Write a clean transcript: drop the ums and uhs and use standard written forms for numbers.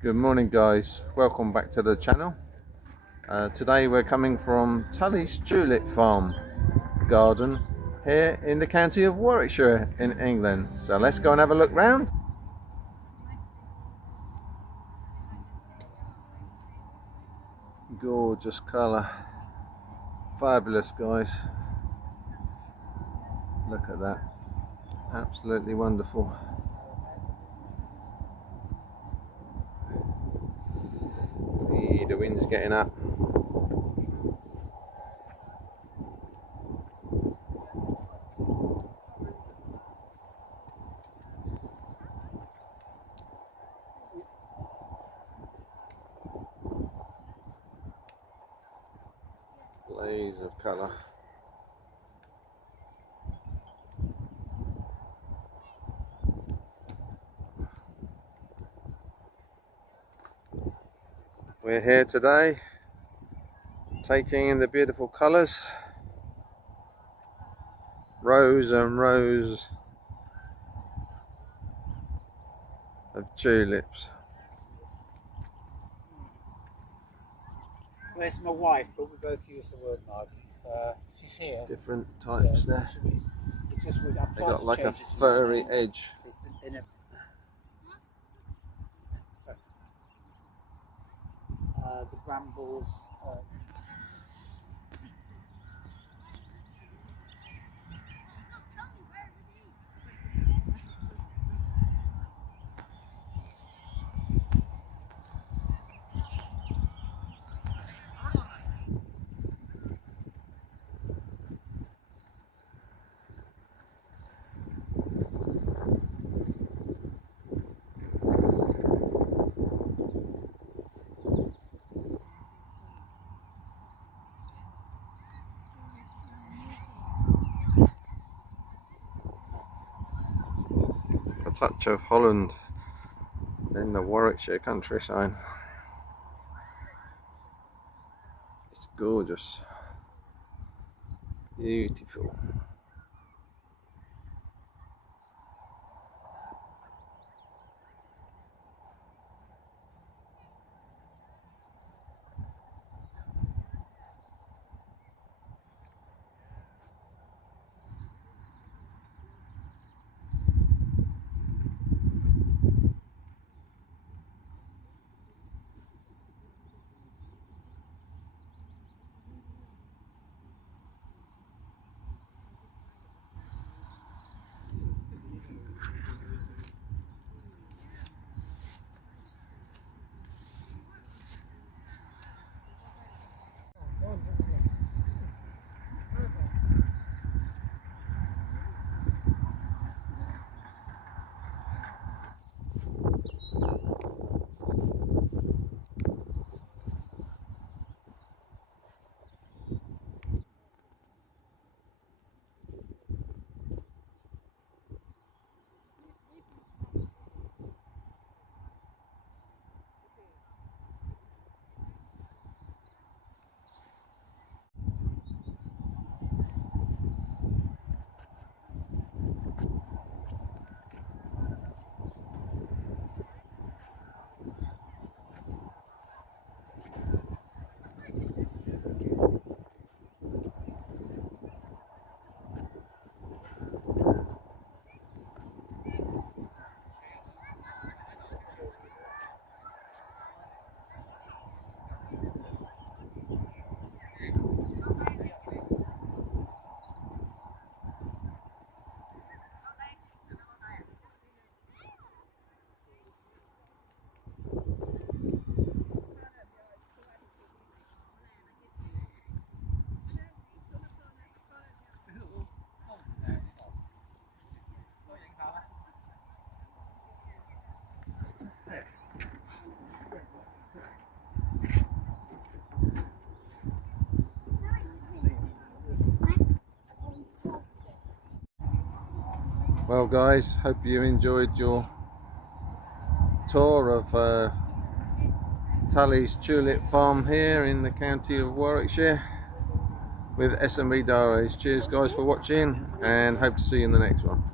Good morning guys, welcome back to the channel. Today we're coming from Tulleys Tulip Farm garden here in the county of Warwickshire in England. So let's go and have a look round. Gorgeous colour, fabulous guys, look at that, absolutely wonderful. The wind's getting up. Blaze of colour. We're here today taking in the beautiful colours, rows and rows of tulips. Where's my wife? But we both use the word mug. She's here. Different types there. It's just They got like a furry edge. The brambles. A touch of Holland in the Warwickshire countryside. It's gorgeous, beautiful. Well guys, hope you enjoyed your tour of Tulleys Tulip Farm here in the county of Warwickshire with S&BDIARIES. Cheers guys for watching and hope to see you in the next one.